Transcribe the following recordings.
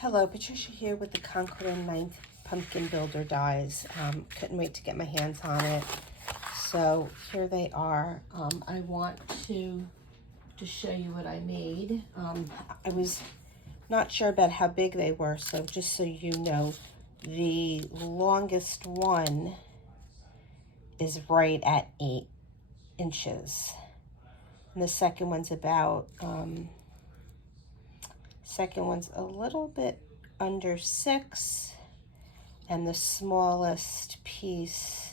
Hello, Patricia here with the Concord and 9th Pumpkin Builder dies. Couldn't wait to get my hands on it. So here they are. I want to just show you what I made. I was not sure about how big they were, so just so you know, the longest one is right at 8 inches. And the second one's about, second one's a little bit under 6, and the smallest piece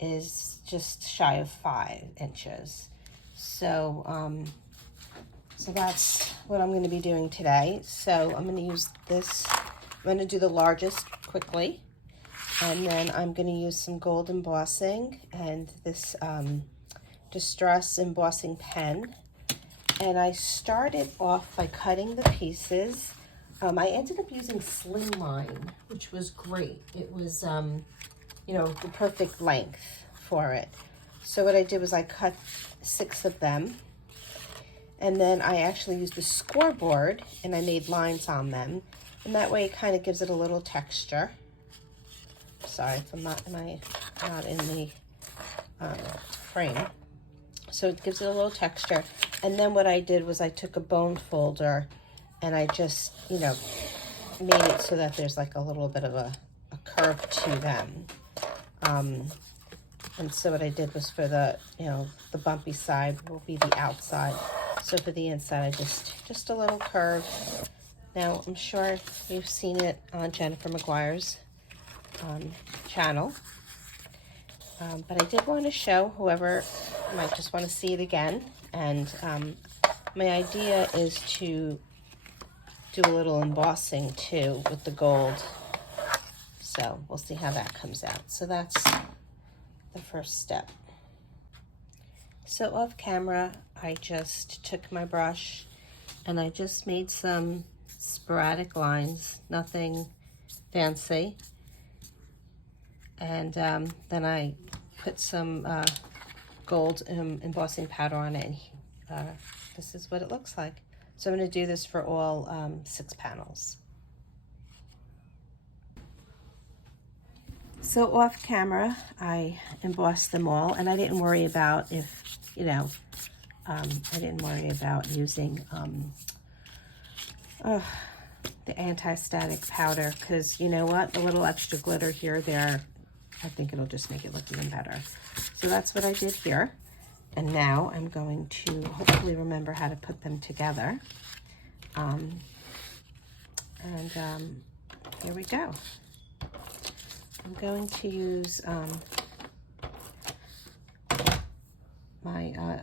is just shy of 5 inches. So, so that's what I'm going to be doing today. So I'm going to use this. I'm going to do the largest quickly, and then I'm going to use some gold embossing and this Distress embossing pen. And I started off by cutting the pieces. I ended up using slimline, which was great. It was, you know, the perfect length for it. So what I did was I cut 6 of them. And then I actually used the scoreboard and I made lines on them. And that way it kind of gives it a little texture. Sorry if I'm not in the frame. So it gives it a little texture. And then what I did was I took a bone folder and I just, you know, made it so that there's like a little bit of a curve to them. And so what I did was for the, you know, the bumpy side will be the outside. So for the inside, I just a little curve. Now, I'm sure you've seen it on Jennifer McGuire's channel. But I did want to show whoever might just want to see it again. And my idea is to do a little embossing too with the gold. So we'll see how that comes out. So that's the first step. So off camera, I just took my brush and I just made some sporadic lines, nothing fancy. And then I put some gold embossing powder on it, and this is what it looks like. So I'm going to do this for all 6 panels. So off camera, I embossed them all, and I didn't worry about if, you know, I didn't worry about using the anti-static powder, because you know what, a little extra glitter here, there, I think it'll just make it look even better. So that's what I did here. And now I'm going to hopefully remember how to put them together. Here we go. I'm going to use my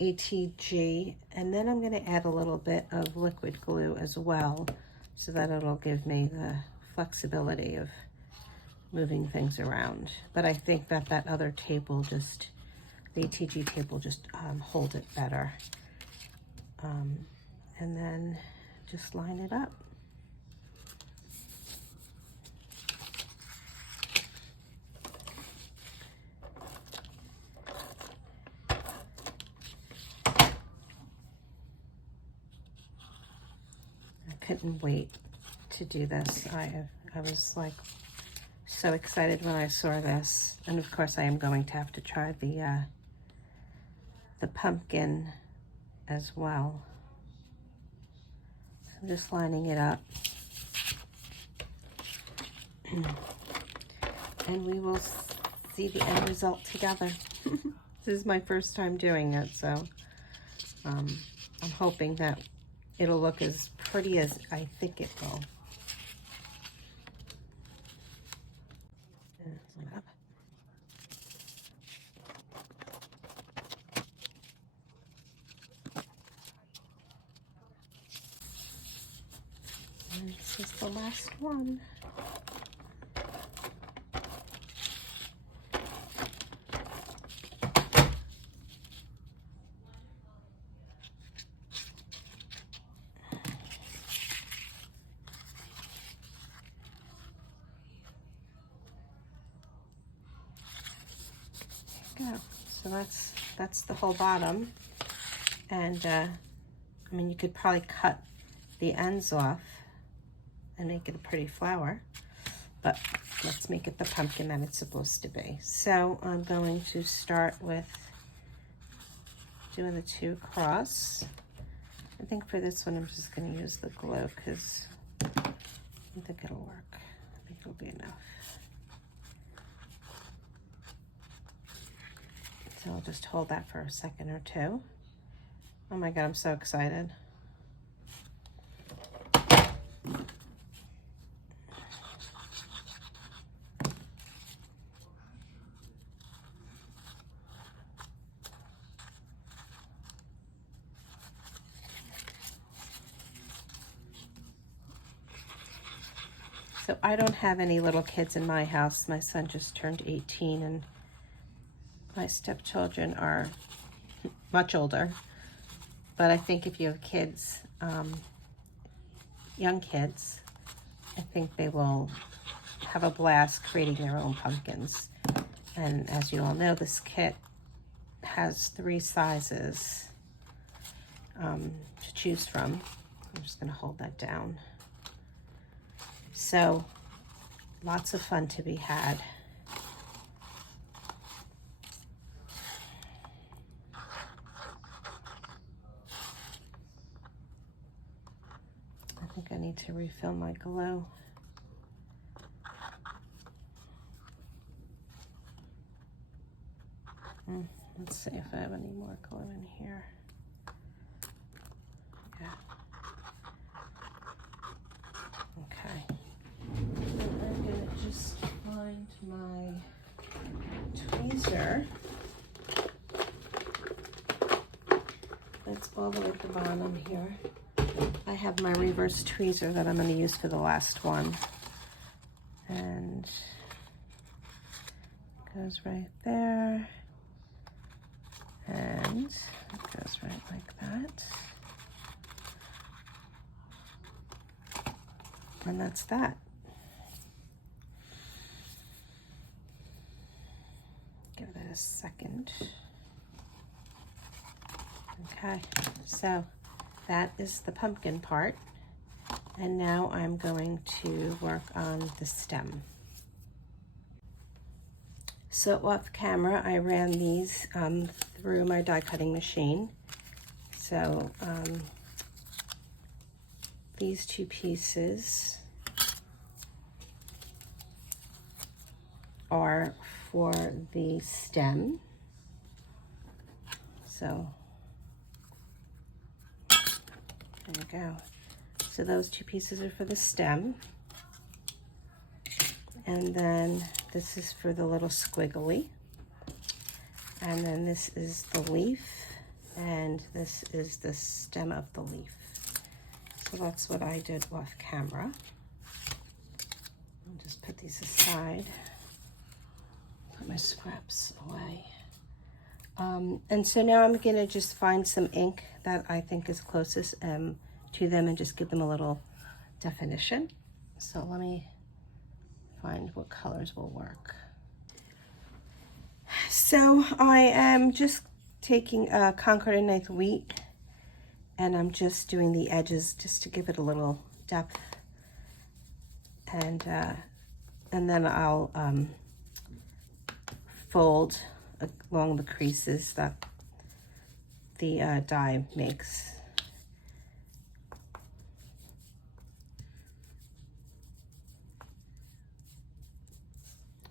ATG, and then I'm going to add a little bit of liquid glue as well, so that it'll give me the flexibility of moving things around. But I think that that other tape will just, the ATG tape will just hold it better. And then just line it up. I couldn't wait to do this. I was like so excited when I saw this, and of course I am going to have to try the pumpkin as well. So I'm just lining it up, and we will see the end result together. This is my first time doing it, so I'm hoping that it'll look as pretty as I think it will. And this is the last one. Go. So that's the whole bottom, and I mean, you could probably cut the ends off and make it a pretty flower. But let's make it the pumpkin that it's supposed to be. So I'm going to start with doing the 2 across. I think for this one I'm just going to use the glue because I think it'll work. I think it'll be enough. So I'll just hold that for a second or two. Oh my God, I'm so excited. So I don't have any little kids in my house. My son just turned 18 and my stepchildren are much older. But I think if you have kids, young kids, I think they will have a blast creating their own pumpkins. And as you all know, this kit has 3 sizes to choose from. I'm just going to hold that down. So, lots of fun to be had. I think I need to refill my glue. Let's see if I have any more glue in here. Yeah. Okay. I'm gonna just find my tweezer. It's all the way at the bottom here. I have my reverse tweezer that I'm going to use for the last one. And it goes right there. And it goes right like that. And that's that. Give that a second. Okay, so that is the pumpkin part. And now I'm going to work on the stem. So off camera, I ran these through my die cutting machine. So these 2 pieces are for the stem. So there we go. So those 2 pieces are for the stem. And then this is for the little squiggly. And then this is the leaf. And this is the stem of the leaf. So that's what I did off camera. I'll just put these aside. Put my scraps away. And so now I'm gonna just find some ink that I think is closest to them and just give them a little definition. So let me find what colors will work. So I am just taking Concord and Ninth Wheat and I'm just doing the edges just to give it a little depth. And then I'll fold along the creases that the die makes.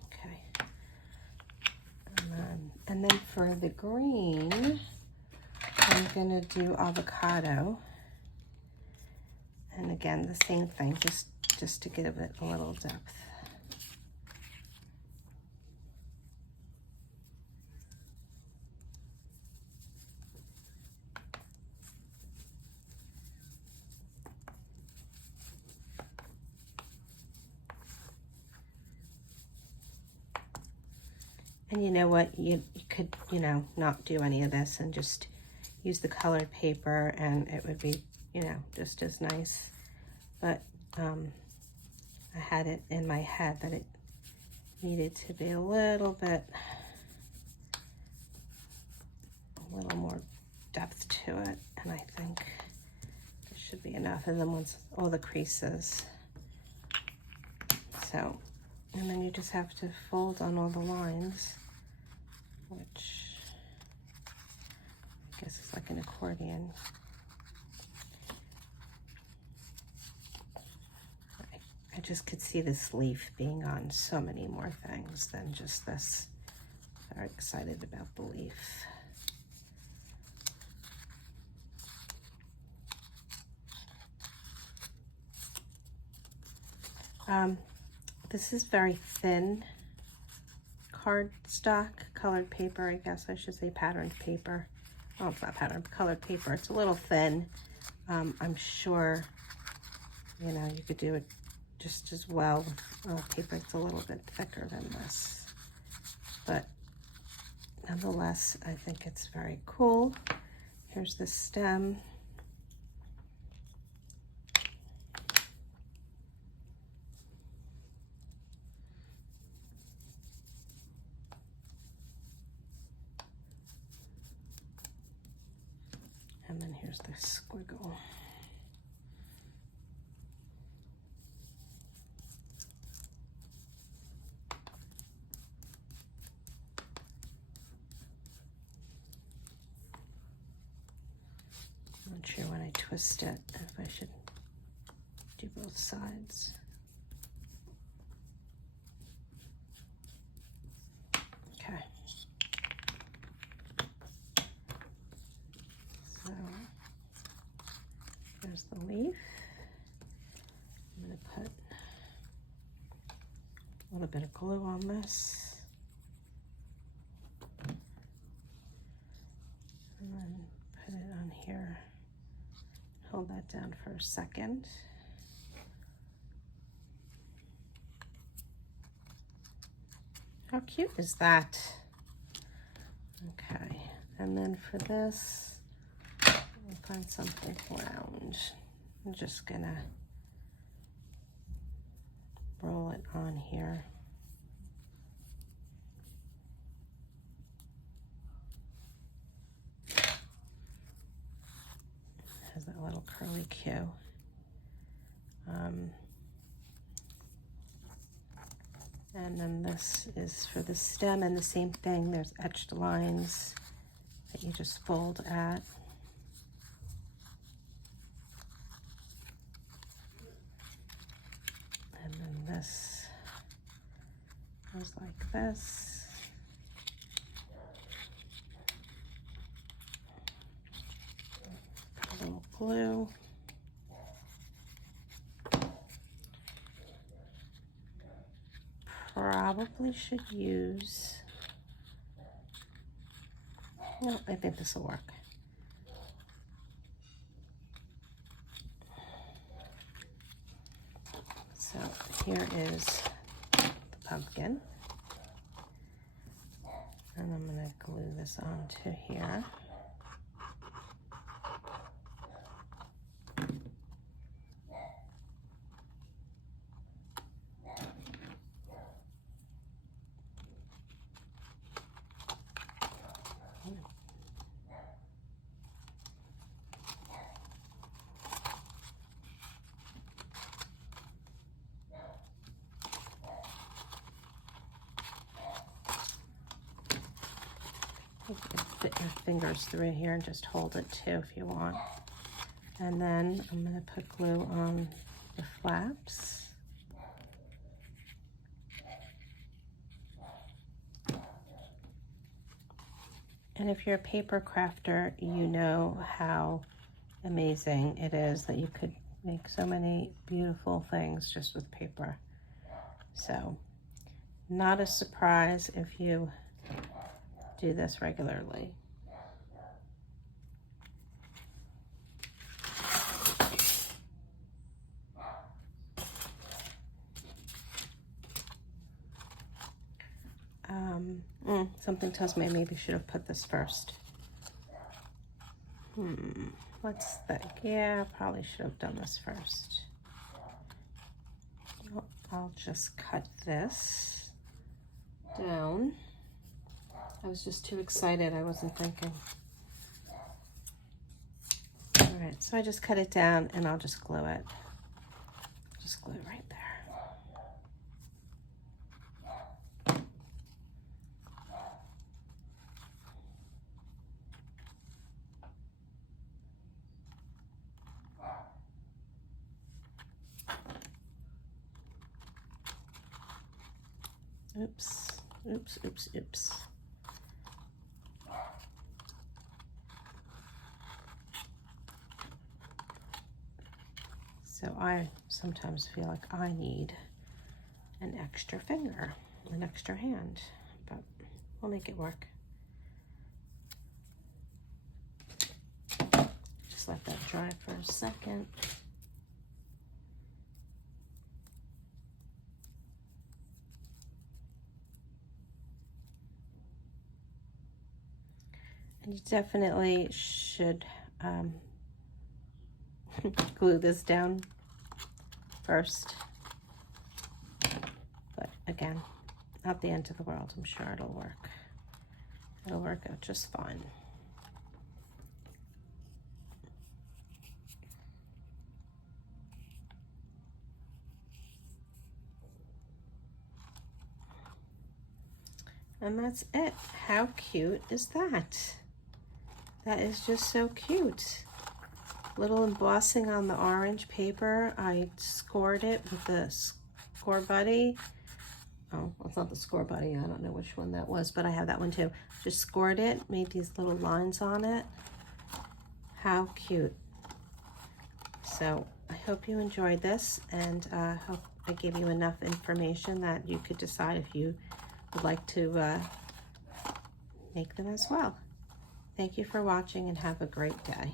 Okay. And then for the green, I'm gonna do avocado. And again, the same thing, just to give it a little depth. And you know what, you could, not do any of this and just use the colored paper and it would be, just as nice. But I had it in my head that it needed to be a little more depth to it. And I think it should be enough. And then once all the creases So, and then you just have to fold on all the lines, which I guess is like an accordion. I just could see this leaf being on so many more things than just this. Very excited about the leaf. This is very thin cardstock, colored paper, I guess I should say patterned paper. Oh, it's not patterned, colored paper. It's a little thin. I'm sure, you know, you could do it just as well with paper that's a little bit thicker than this. But nonetheless, I think it's very cool. Here's the stem. And then here's the squiggle. I'm not sure when I twist it if I should do both sides. Okay. So there's the leaf. I'm going to put a little bit of glue on this. And then put it on here. Hold that down for a second. How cute is that? Okay, and then for this, I'll find something round. I'm just gonna roll it on here. Has that little curly Q. And then this is for the stem, and the same thing, there's etched lines that you just fold at. And then this goes like this. A little glue. Probably should use, well, I think this will work. So here is the pumpkin. And I'm going to glue this onto here. You can fit your fingers through here and just hold it too if you want. And then I'm going to put glue on the flaps. And if you're a paper crafter, you know how amazing it is that you could make so many beautiful things just with paper. So, not a surprise if you do this regularly. Something tells me I maybe should have put this first. Let's think. Yeah, probably should have done this first. I'll just cut this down. I was just too excited. I wasn't thinking. All right, so I just cut it down and I'll just glue it. Just glue it right there. Oops, oops, oops, oops. So I sometimes feel like I need an extra finger, an extra hand, but we'll make it work. Just let that dry for a second. And you definitely should glue this down first. But again, not the end of the world. I'm sure it'll work. It'll work out just fine. And that's it. How cute is that? That is just so cute. Little embossing on the orange paper. I scored it with the Score Buddy. Oh, it's not the Score Buddy. I don't know which one that was, but I have that one too. Just scored it, made these little lines on it. How cute. So I hope you enjoyed this, and hope I gave you enough information that you could decide if you would like to make them as well. Thank you for watching and have a great day.